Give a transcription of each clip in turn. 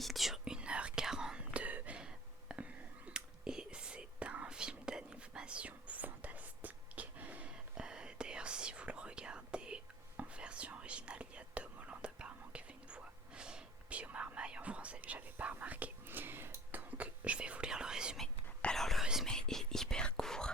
il dure 1h42 et c'est un film d'animation fantastique. D'ailleurs, si vous le regardez en version originale, il y a Tom Holland apparemment qui fait une voix. Et puis Omar Maille en français, j'avais pas remarqué. Donc je vais vous lire le résumé. Alors le résumé est hyper court.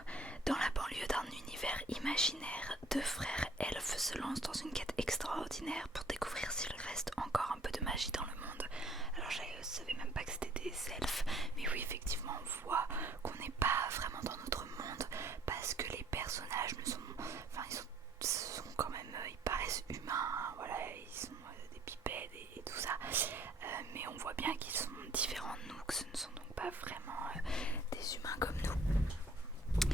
Dans la banlieue d'un univers imaginaire, deux frères elfes se lancent dans une quête extraordinaire pour découvrir s'il reste encore un peu de magie dans le monde. Alors je savais même pas que c'était des elfes, mais oui effectivement on voit qu'on n'est pas vraiment dans notre monde parce que les personnages ne sont, enfin sont quand même, ils paraissent humains, hein, voilà, ils sont des pipèdes et tout ça, mais on voit bien qu'ils sont différents de nous, que ce ne sont donc pas vraiment des humains comme nous.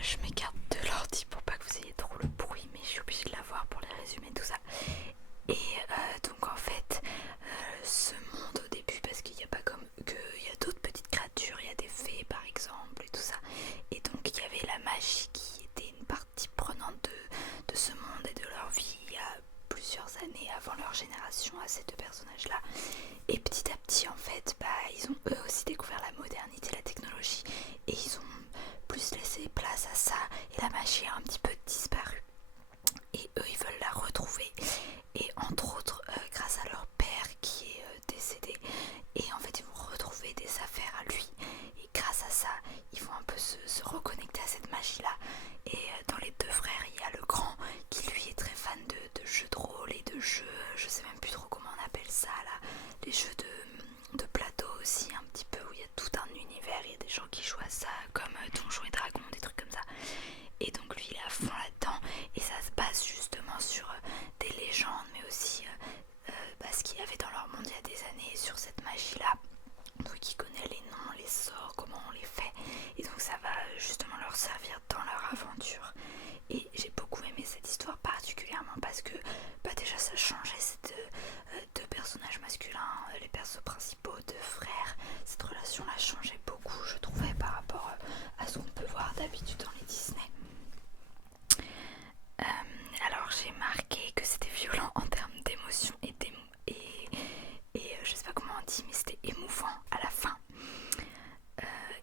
Je m'écarte de l'ordi pour pas que vous ayez trop le bruit, mais je suis obligée de l'avoir pour les résumer tout ça. Et donc en fait, ce monde au début, parce qu'il n'y a pas comme que, il y a d'autres petites créatures, il y a des fées par exemple et tout ça. Et donc il y avait la magie qui était une partie prenante de ce monde et de leur vie il y a plusieurs années avant leur génération à ces deux personnages là. Et petit à petit en fait, ils ont eux aussi découvert la modernité, la technologie, et ils ont plus laissé place à ça, et la magie a un petit peu disparu. Et eux ils veulent la retrouver, et entre autres grâce à leur père qui est décédé, et en fait ils vont retrouver des affaires à lui, et grâce à ça ils vont un peu se reconnecter à cette magie là. Et dans les deux frères il y a le grand qui lui est très fan de jeux de rôle et de jeux, je sais même plus trop comment on appelle ça là, les jeux de plateau aussi un petit peu, où il y a tout un univers, il y a des gens qui jouent à ça comme Donjons et Dragons, des trucs comme ça. Et donc lui il est à fond là-dedans, et ça se base justement sur des légendes, mais aussi ce qu'il y avait dans leur monde il y a des années sur cette magie là. Donc il connaît les noms, les sorts, comment on les fait, et donc ça va justement leur servir dans leur aventure. Et j'ai beaucoup aimé cette histoire particulièrement parce que déjà ça changeait ces deux personnages masculins, les persos principaux, deux frères. Cette relation là changeait beaucoup, je trouvais, par rapport à ce qu'on peut voir d'habitude dans les Disney. Alors j'ai marqué que c'était violent en termes d'émotion et je sais pas comment on dit, mais c'était émouvant à la fin.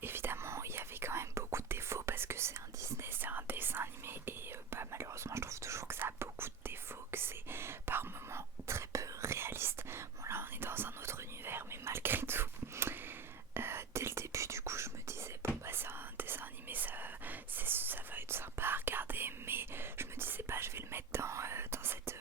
Évidemment il y avait quand même beaucoup de défauts parce que c'est un Disney, c'est un dessin animé, et malheureusement je trouve toujours que ça a beaucoup de défauts, que c'est par moments très peu réaliste. Bon là on est dans un autre univers, mais malgré tout, dès le début du coup je me disais c'est un dessin animé, ça va être sympa à regarder, mais je me disais pas je vais le mettre dans cette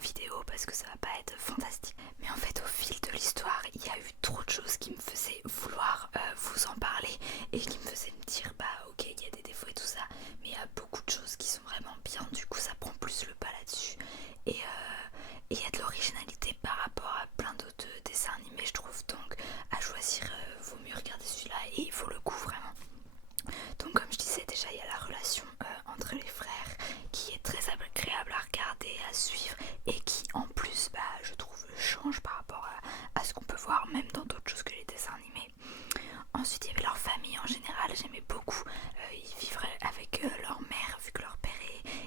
vidéo parce que ça va pas être fantastique. Mais en fait au fil de l'histoire il y a eu trop de choses qui me faisaient vouloir vous en parler, et qui me faisaient me dire ok il y a des défauts et tout ça, mais il y a beaucoup de choses qui sont vraiment bien, du coup ça prend plus le pas là-dessus. Et il y a de l'originalité par rapport à plein d'autres dessins animés je trouve, donc à choisir vaut mieux regarder celui-là, et il faut le coup vraiment. Donc comme je disais déjà, il y a la relation entre les frères qui est très agréable à regarder, à suivre, et qui en plus je trouve change par rapport à ce qu'on peut voir même dans d'autres choses que les dessins animés. Ensuite il y avait leur famille en général, j'aimais beaucoup, ils vivraient avec leur mère vu que leur père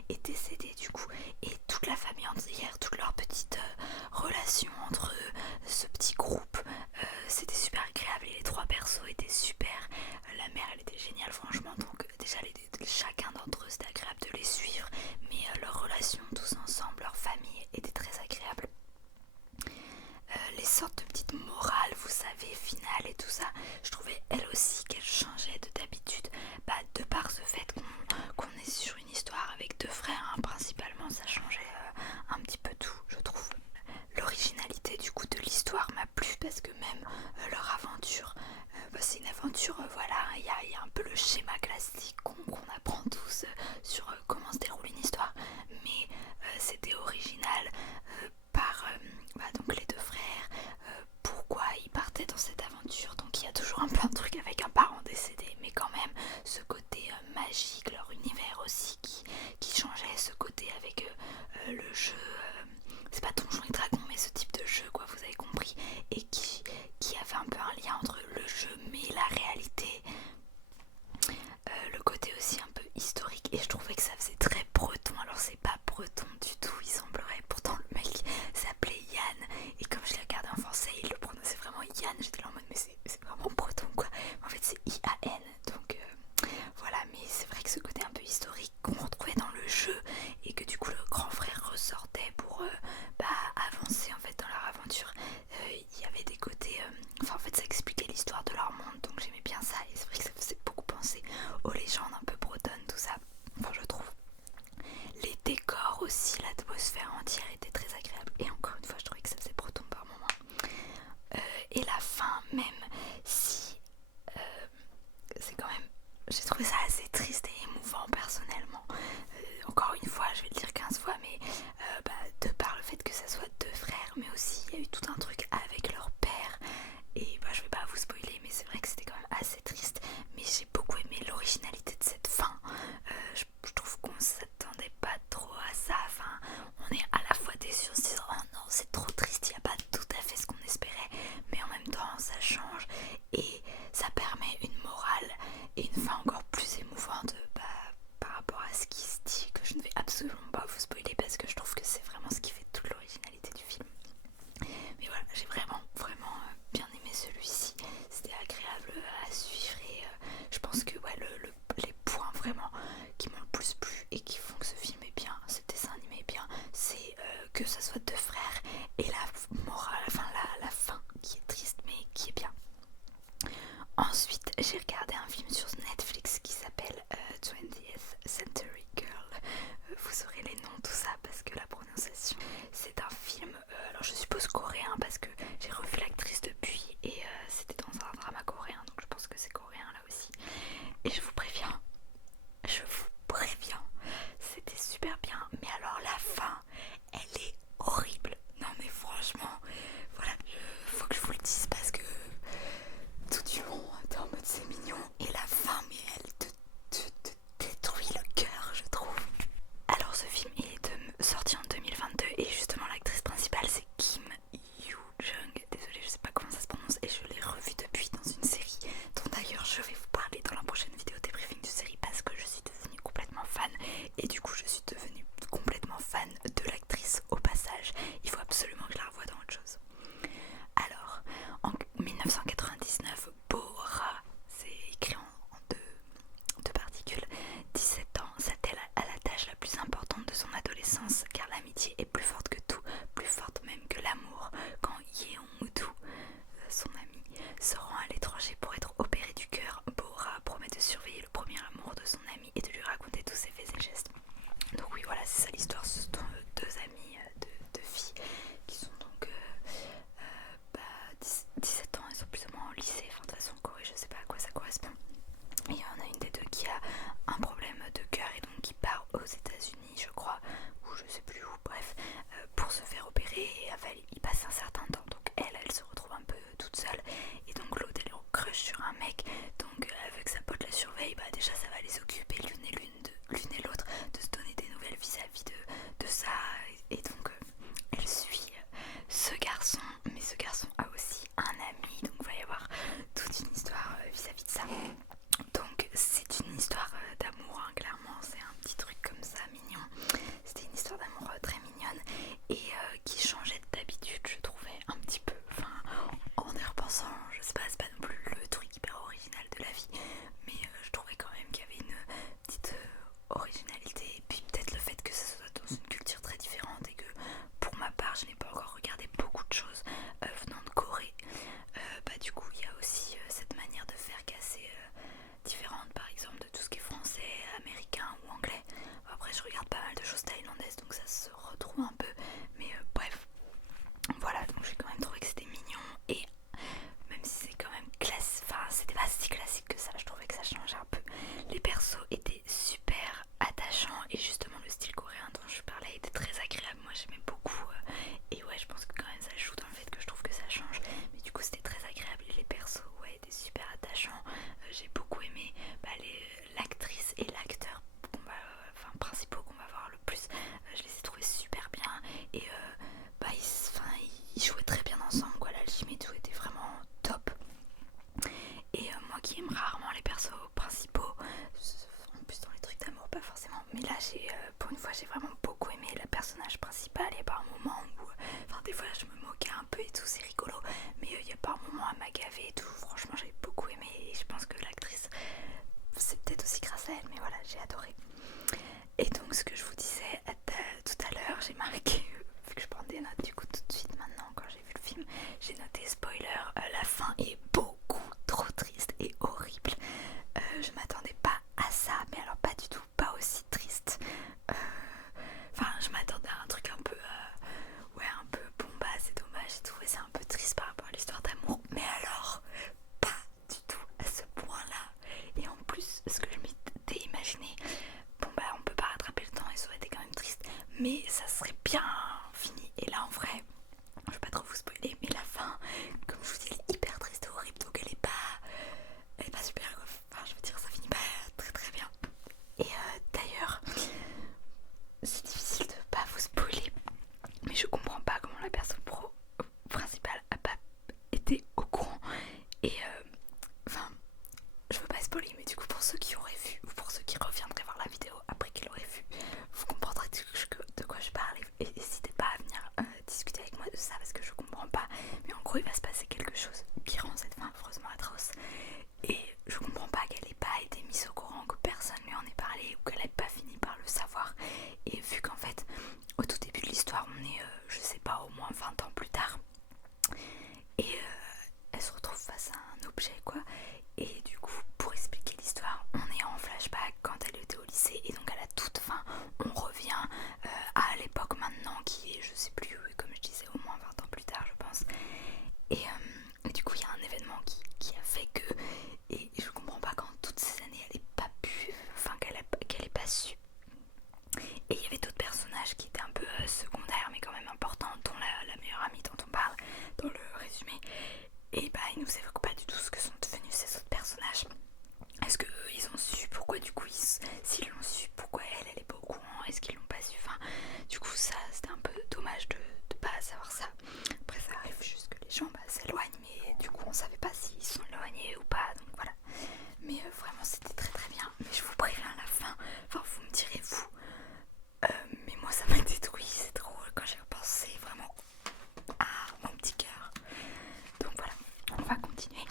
est décédé du coup, et toute la famille entière, toute leur petite relation entre eux, ce petit groupe, c'était super agréable, et les trois persos étaient super. La mère elle était géniale franchement, donc déjà chacun d'entre eux c'était agréable de les suivre, mais leur relation tous ensemble, leur famille était très agréable. Les sortes de petites morales, vous savez, finales et tout ça, je trouvais elle aussi qu'elle changeait de d'habitude, de par ce fait qu'on est sur une histoire avec deux frères, hein, principalement ça changeait un petit peu tout je trouve. L'originalité du coup de l'histoire m'a plu parce que même leur aventure, c'est une aventure, voilà, il y a un peu le schéma classique qu'on apprend tous sur comment se déroule une histoire, mais c'était original par donc les deux frères, pourquoi ils partaient dans cette aventure. Donc il y a toujours un plein de trucs avec un parent décédé, mais quand même ce côté magique, leur univers aussi qui changeait, ce côté avec le jeu, c'est pas Donjons et Dragons mais ce type de jeu quoi, vous avez compris, et qui avait un peu un lien entre le jeu mais la réalité. Le côté aussi un peu historique, et je trouvais que ça faisait très breton. Alors c'est pas breton du tout, il semblerait, pourtant le mec s'appelait Yann, et comme je l'ai regardé en français il le prononçait vraiment j'ai regardé un film sur Netflix qui s'appelle 20th Century Girl. Vous aurez les noms, tout ça, parce que la prononciation. C'est un film, alors je suppose coréen, parce que j'ai revu l'actrice depuis et c'était dans un drama coréen, donc je pense que c'est coréen là aussi. Et je vous préviens, c'était super bien, mais alors la fin, elle est horrible. Non mais franchement, voilà, faut que je vous le dise parce que tout du long, t'es en mode c'est mignon, et la fin, mais elle te détruit le cœur, je trouve. Alors ce film est sorti en 2022 et justement l'actrice principale c'est Kim Yoo-jung, désolée je sais pas comment ça se prononce, et je l'ai revue depuis dans une série dont d'ailleurs je vais vous parler dans la prochaine vidéo débriefing de série parce que je suis devenue complètement fan, et du coup je suis devenue complètement fan de l'actrice au passage. Il faut absolument que je la revoie dans autre chose. Alors en 1999, Bora, c'est écrit en deux particules, 17 ans, s'attelle à la tâche la plus importante de son adolescence car l'amitié est plus forte que tout, plus forte même que l'amour. Quand Yeon-woo, son ami, se rend à l'étranger pour être opéré du cœur, Bora promet de surveiller le premier amour de son ami et de lui raconter tous ses faits et gestes. Donc oui, voilà, c'est ça l'histoire. Ce sont deux amies de filles qui sont donc 17 ans, elles sont plus ou moins au lycée, enfin de toute façon Corée, je sais pas à quoi ça correspond. Et il y en a une des deux qui a un problème de cœur et donc qui part aux États-Unis, je crois, ou je sais plus où, bref, pour se faire opérer, et il passe un certain temps. Donc elle se retrouve un peu toute seule, et donc l'autre elle est en crush sur un mec, donc avec sa pote la surveille, bah déjà ça va les occuper l'une et l'autre de se donner des nouvelles vis-à-vis de ça, et donc elle suit ce garçon, mais ce garçon a aussi un ami, donc il va y avoir toute une histoire vis-à-vis de ça. Donc c'est une histoire d'amour, hein, clairement, c'est un petit truc comme ça mignon. C'était une histoire d'amour très mignonne et qui changeait d'habitude, je trouvais un petit peu. Enfin, en y repensant, je sais pas, c'est pas non plus le truc hyper original de la vie, mais je trouvais quand même qu'il y avait une petite originalité, et puis peut-être le fait que ça soit dans une culture très différente et que pour ma part je n'ai pas encore regardé beaucoup de choses venant de Corée. Bah du coup il y a aussi cette manière de faire qui est assez différente, par exemple de tout ce qui est français, américain ou anglais. Après je regarde pas mal de choses thaïlandaises donc ça se retrouve un peu, mais bref, voilà, donc j'ai quand même trouvé que c'était mignon, et même si c'est quand même classique, enfin c'était pas si classique que ça, je trouvais que ça changeait un peu. Les persos étaient super attachants et justement le style coréen dont je parlais était très agréable, moi j'aimais beaucoup, et ouais je pense que quand même ça joue dans le fait que je trouve que ça change, mais du coup c'était très agréable et les persos ouais étaient super attachants. J'ai beaucoup aimé l'actrice et l'acteur principaux qu'on va voir le plus, je les ai trouvés super bien, et ils jouaient très bien ensemble quoi, l'alchimie et tout était vraiment top. Et moi qui aime rarement les persos principaux, en plus dans les trucs d'amour pas forcément, mais là pour une fois j'ai vraiment beaucoup aimé le personnage principal. Et par moments où, des fois je me moquais un peu et tout, c'est rigolo, mais il y a par moments à m'agaver et tout, franchement j'ai beaucoup aimé, et je pense que l'actrice, c'est peut-être aussi grâce à elle, mais voilà, j'ai adoré. Et donc ce que je vous disais tout à l'heure, j'ai marqué, vu que je prends des notes du coup tout de suite maintenant quand j'ai vu le film, j'ai noté spoiler, la fin est beaucoup trop triste et horrible. Je m'attendais pas à ça, mais alors pas du tout, pas aussi triste. Je m'attendais à un truc un peu un peu bon bah c'est dommage et tout, et c'est un peu triste par rapport à l'histoire d'amour, mais alors pas du tout à ce point là. Et en plus ce que je m'étais imaginé, bon bah on peut pas rattraper le temps et ça aurait été quand même triste, mais ça serait bien fini. Et là en vrai, je vais pas trop vous spoiler, mais la fin, comme je vous dis, elle est hyper triste et horrible, donc elle est pas super quoi. Enfin je veux dire, ça finit pas très très bien. et bah ils nous évoquent pas du tout ce que sont devenus ces autres personnages. Est-ce que ils ont su, pourquoi du coup s'ils l'ont su, pourquoi elle est pas au courant, est-ce qu'ils l'ont pas su, enfin du coup ça c'était un peu dommage de pas savoir ça. Après ça arrive juste que les gens s'éloignent, mais du coup on savait pas s'ils sont éloignés ou pas, donc voilà. Mais vraiment c'était très très bien, mais je vous préviens à la fin, enfin vous me direz vous, mais moi ça m'a détruit, c'est drôle quand j'y repensé, vraiment, ah mon petit cœur. Donc voilà, on va continuer.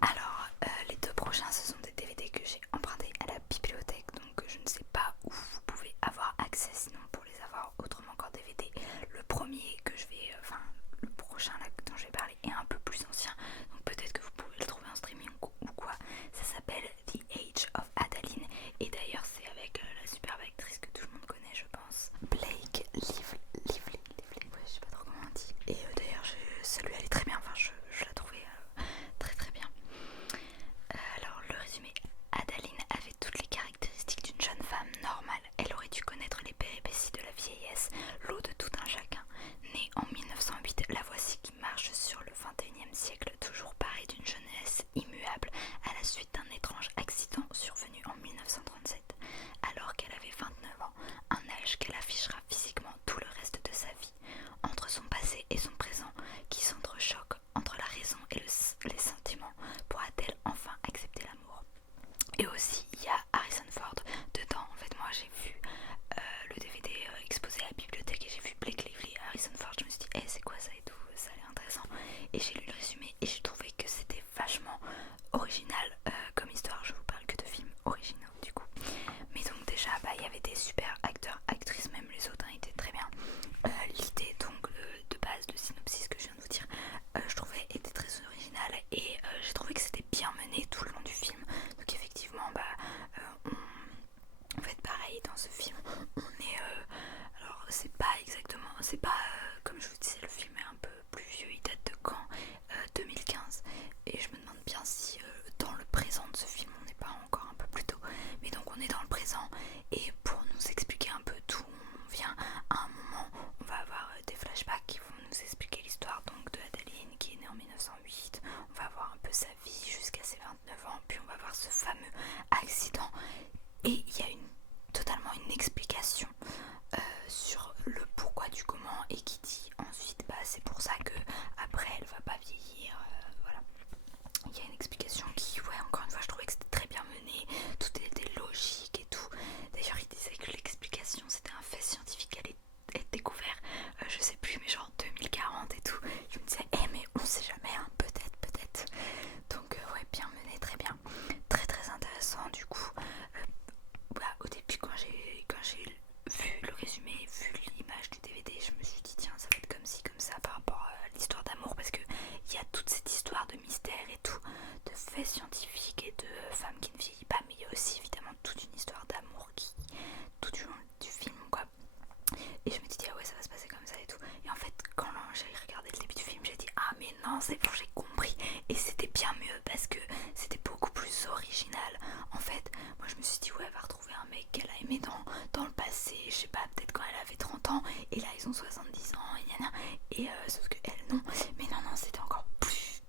Alors les deux prochains ce sont des DVD que j'ai empruntés à la bibliothèque, donc je ne sais pas où vous pouvez avoir accès sinon pour les avoir autrement qu'en DVD. Le premier que je vais, enfin le prochain là dont je vais parler est un peu plus ancien, donc peut-être que vous pouvez le trouver en streaming ou quoi. Ça s'appelle The Age of Adaline et d'ailleurs c'est avec la superbe actrice que tout le monde connaît je pense, Blake Lively, ouais, je sais pas trop comment on dit. Et d'ailleurs celui-là elle est très bien, enfin je la trouvais très très bien. Alors le résumé, Adaline avait toutes les caractéristiques d'une jeune femme normale. Elle aurait dû connaître les péripéties de la vieillesse, l'eau de tout un chacun. Née en 1908, la voici qui marche sur le XXIe siècle, toujours parée d'une jeunesse immuable à la suite d'un étrange accident survenu en 1937. Alors qu'elle avait 29 ans, un âge qu'elle affichera physiquement tout le reste de sa vie. Entre son passé et son présent, qui s'entrechoquent entre la raison et les sentiments, pourra-t-elle enfin accepter l'amour? Et aussi, il y a Harrison Ford dedans. En fait, moi j'ai vu le DVD exposé à la bibliothèque et j'ai vu Blake Lively et Harrison Ford. Je me suis dit, c'est quoi ça et tout, ça a l'air intéressant. Et j'ai lu le résumé et j'ai trouvé que c'était vachement original comme histoire. Je vous parle que de films originaux du coup. Mais donc déjà, il y avait des super acteurs, actrices, même les autres étaient très bien. L'idée donc de base de synopsis que je viens de vous dire, je trouvais était très originale et j'ai trouvé que c'était bien mené tout le long du film. Donc effectivement, en fait pareil dans ce film, on est, alors c'est pas exactement, c'est pas comme je vous disais, le film est un peu plus vieux, il date de quand, 2015, et je me demande bien si dans le présent de ce film on n'est pas encore un peu plus tôt, mais donc on est dans le présent et pour nous expliquer un peu tout, on vient à un moment, on va avoir des flashbacks qui vont nous expliquer l'histoire donc de Adaline qui est née en 1908, on va voir un peu sa vie jusqu'à ses 29 ans, puis on va voir ce fameux accident et il y a totalement une explication sur le pourquoi du comment et qui dit ensuite c'est pour ça que après elle va pas vieillir, voilà. Il y a une explication qui, ouais, encore une fois je trouvais que c'était très bien mené, tout était logique et tout. D'ailleurs il disait que l'explication c'était un fait scientifique qui allait être découvert, je sais plus mais genre 2040 et tout. Je me disais mais on sait jamais hein, peut-être. Donc ouais, bien mené, très bien, très très intéressant du coup. Au début quand j'ai vu le résumé, vu l'image du DVD, je me suis dit tiens ça va être comme ci comme ça par rapport à l'histoire d'amour, parce que il y a toute cette histoire de mystère et tout, de faits scientifiques et de femmes qui ne vieillissent pas, mais il y a aussi évidemment toute une histoire d'amour qui tout du long du film quoi. Et je me suis dit ah ouais ça va se passer comme ça et tout, et en fait quand j'ai regardé le début du film j'ai dit ah mais non c'est bon j'ai compris, et c'était bien mieux parce que c'était beaucoup plus original. En fait moi je me suis dit ouais elle va retrouver un mec qu'elle a aimé dans le passé, je sais pas, peut-être quand elle avait 30 ans et là ils ont 70 ans et sauf que elle non, mais non c'était encore plus,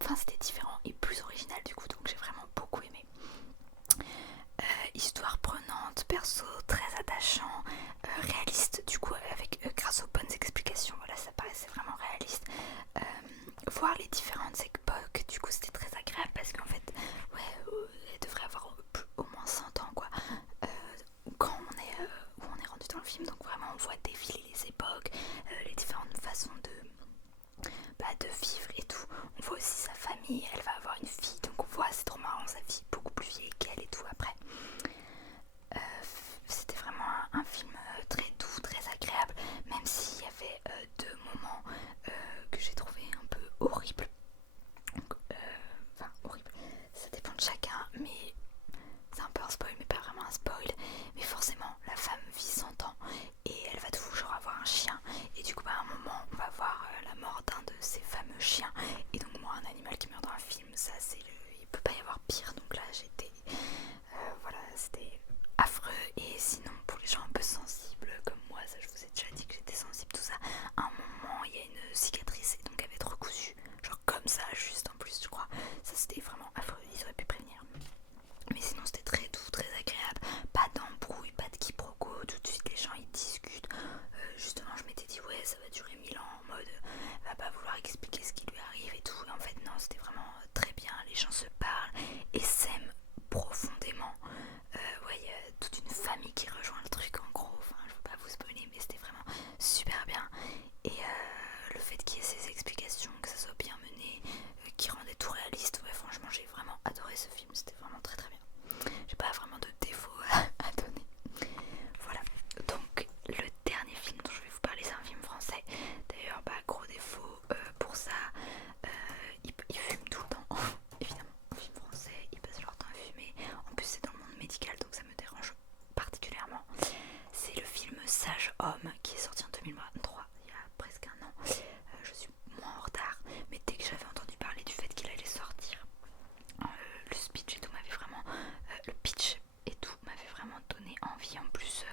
enfin c'était différent et plus original du coup, donc j'ai vraiment beaucoup aimé. Histoire prenante, perso très attachant, réaliste du coup avec grâce aux bonnes explications, voilà ça paraissait vraiment réaliste. Voir les différentes époques du coup c'était très agréable parce qu'en fait ouais elle devrait avoir au moins 100 ans quoi, quand où on est rendu dans le film, donc vraiment on voit défiler les époques, les différentes façons de vivre et tout. On voit aussi sa famille, elle va avoir une fille, donc on voit, c'est trop marrant, sa fille beaucoup plus vieille qu'elle et tout après. C'était vraiment un film très doux, très agréable, même s'il y avait deux moments que j'ai trouvé un peu horribles. Enfin horrible, ça dépend de chacun, mais c'est un peu un spoil mais pas vraiment un spoil. Mais forcément la femme vit 100 ans et elle va toujours avoir un chien, et du coup à un moment on va voir la mort d'un de ces fameux chiens, et donc moi un animal qui meurt dans un film, ça c'est il peut pas y avoir pire, donc là j'étais voilà c'était affreux. Et sinon pour les gens un peu sensibles expliquer ce qui lui arrive et tout. Et en fait non, c'était vraiment très bien, les gens se parlent et s'aiment profondément. Ouais, il y a toute une famille qui rejoint le truc en gros, enfin je veux pas vous spoiler mais c'était vraiment super bien. Et le fait qu'il y ait ces explications, que ça soit bien mené, qui rendait tout réaliste, ouais franchement j'ai vraiment adoré ce film, c'était vraiment très très bien. J'ai pas vraiment de défauts à donner. Voilà, donc le dernier film dont je vais vous parler c'est un film français. D'ailleurs gros défaut pour ça, ils fument tout le temps. Évidemment, film français, ils passent leur temps à fumer. En plus c'est dans le monde médical donc ça me dérange particulièrement. C'est le film Sage Homme qui est sorti en 2023, il y a presque un an. Je suis moins en retard, mais dès que j'avais entendu parler du fait qu'il allait sortir, le speech et tout m'avait vraiment, le pitch et tout m'avait vraiment donné envie. En plus,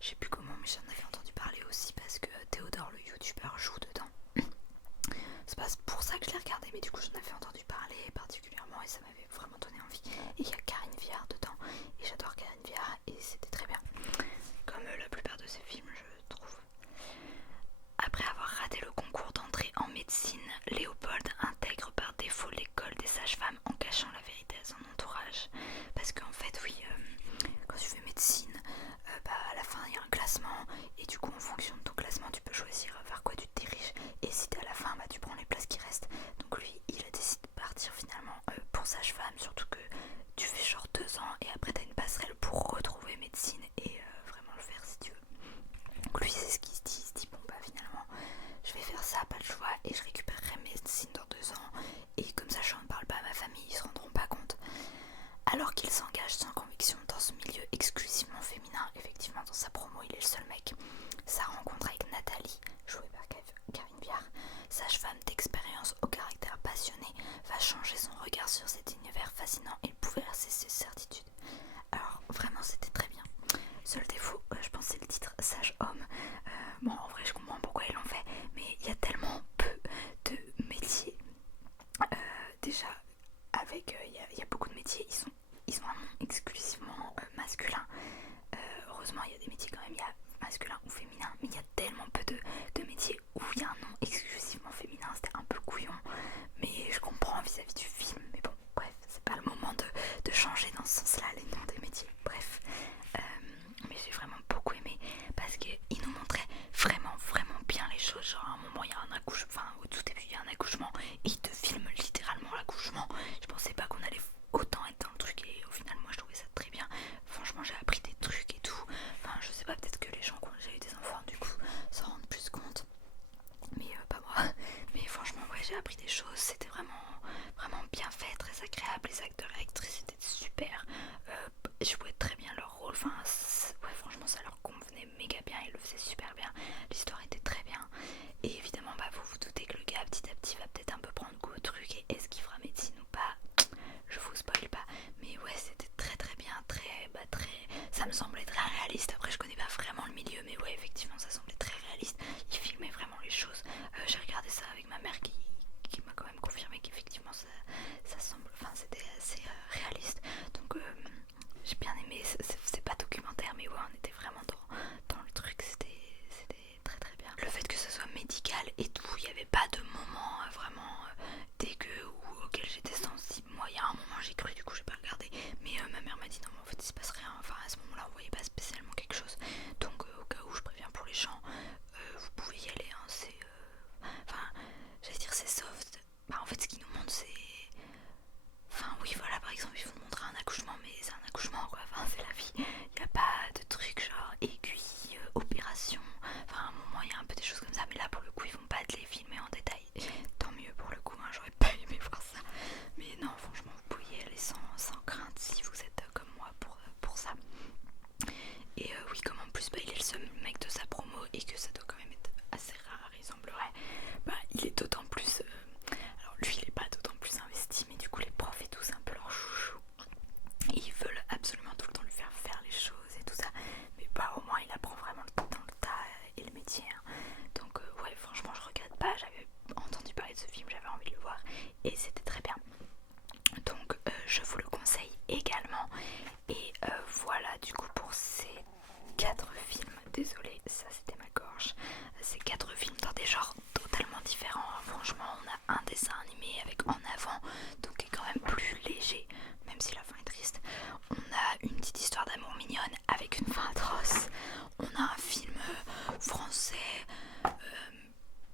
je sais plus comment, mais j'en avais entendu parler aussi parce que Théodore le youtubeur joue dedans. C'est pas pour ça que je l'ai regardé, mais du coup j'en avais entendu parler particulièrement et ça m'avait vraiment donné envie. Et il y a Karine Viard dedans et j'adore Karine Viard et c'était très bien, comme la plupart de ses films je trouve. Après avoir raté le concours d'entrée en médecine, Léopold intègre par défaut l'école des sages-femmes en cachant la vérité à son entourage. Parce qu'en fait, oui, quand tu fais médecine, à la fin il y a un classement et du coup en fonction de ton classement tu peux choisir vers quoi tu te diriges. Et si t'es à la fin, tu prends les places qui restent. Donc lui, il a décidé de partir finalement pour sage-femme, surtout que tu fais genre 2 ans et après t'as une passerelle pour retrouver médecine et vraiment le faire si tu veux. Donc lui c'est ce qu'il se dit, il se dit bon finalement je vais faire ça, pas le choix, et je récupérerai médecine dans 2 ans et comme ça je n'en parle pas à ma famille, ils se rendront pas compte. Alors qu'il s'engage sans conviction dans ce milieu exclusivement féminin, effectivement dans sa promo il est le seul mec. Sa rencontre avec Nathalie, jouée par Karine Viard, sage-femme d'expérience au caractère passionné, va changer son regard sur cet univers fascinant et bouleverser ses certitudes. Alors vraiment c'était très bien. Seul défaut, je pense c'est le titre Sage Homme. Bon en vrai je comprends pourquoi ils l'ont fait, mais il y a tellement peu de métiers. Déjà avec il y a beaucoup de métiers, ils ont un nom exclusivement masculin. Heureusement il y a des métiers quand même, il y a masculin ou féminin, mais il y a tellement peu de métiers où il y a un nom exclusivement féminin, c'était un peu couillon, mais je comprends vis-à-vis du film, mais bon bref, c'est pas le moment de changer dans ce sens-là les noms des métiers, bref. Mais j'ai vraiment beaucoup aimé parce qu'il nous montrait vraiment bien les choses. Genre à un moment il y a un accouchement, enfin au tout début il y a un accouchement et il te filme littéralement l'accouchement. Je pensais pas qu'on allait autant être dans le truc et au final moi je trouvais ça très bien. Franchement j'ai appris des trucs et tout. Enfin je sais pas, peut-être que les gens qui ont déjà eu des enfants du coup s'en rendent plus compte, mais pas moi. Mais franchement ouais j'ai appris des choses, c'était vraiment bien fait, très agréable. Les acteurs et actrices étaient super, jouaient très bien leur rôle, enfin ouais franchement ça leur convenait méga bien, ils le faisaient super bien, l'histoire était très bien. Et évidemment vous vous doutez que le gars petit à petit va peut-être un peu prendre goût au truc et est-ce qu'il fera médecine ou pas, je vous spoil pas, mais ouais c'était très bien, très ça me semblait très réaliste. Après je connais pas vraiment le milieu mais ouais effectivement ça semblait très réaliste, il filmait vraiment les choses. J'ai regardé ça avec ma mère qui m'a quand même confirmé qu'effectivement ça semble, enfin c'était assez réaliste, donc j'ai bien aimé. C'est pas documentaire mais ouais on était vraiment dans le truc, c'était très bien. Le fait que ce soit médical et tout, il n'y avait pas de moment vraiment dégueu ou auquel j'étais sensible. Moi il y a un moment j'ai cru, du coup j'ai pas regardé, mais ma mère m'a dit non mais en fait il se passe rien, enfin à ce moment là on voyait pas spécialement quelque chose, donc au cas où je préviens pour les gens, vous pouvez y aller, hein, c'est enfin j'allais dire c'est soft. En fait ce qu'ils nous montrent c'est, enfin oui voilà, par exemple ils vous montrent un accouchement mais c'est un accouchement quoi, enfin c'est la vie, il n'y a pas de trucs genre aiguille, opération, enfin à un moment il y a un peu des choses comme ça, mais là pour le coup ils vont pas te les filmer en détail, tant mieux pour le coup, hein, j'aurais pas aimé voir ça, mais non franchement vous pouvez y aller sans crainte si vous êtes comme moi pour ça. Et oui comme en plus il est le seul mec de sa promo et que ça doit quand même être assez rare il semblerait, il est d'autant plus alors lui il est pas d'autant plus investi, mais du coup les profs et tout c'est un peu leur chouchou et ils veulent absolument tout le temps lui faire les choses et tout ça, mais au moins il apprend vraiment dans le tas et le métier, hein. Donc ouais franchement je regrette pas, j'avais entendu parler de ce film, j'avais envie de le voir et c'était très bien, donc je vous le conseille également. Et voilà du coup pour ces 4 films, désolée ça c'était ma gorge, ces 4 films dans des genres totalement différents,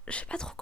je sais pas trop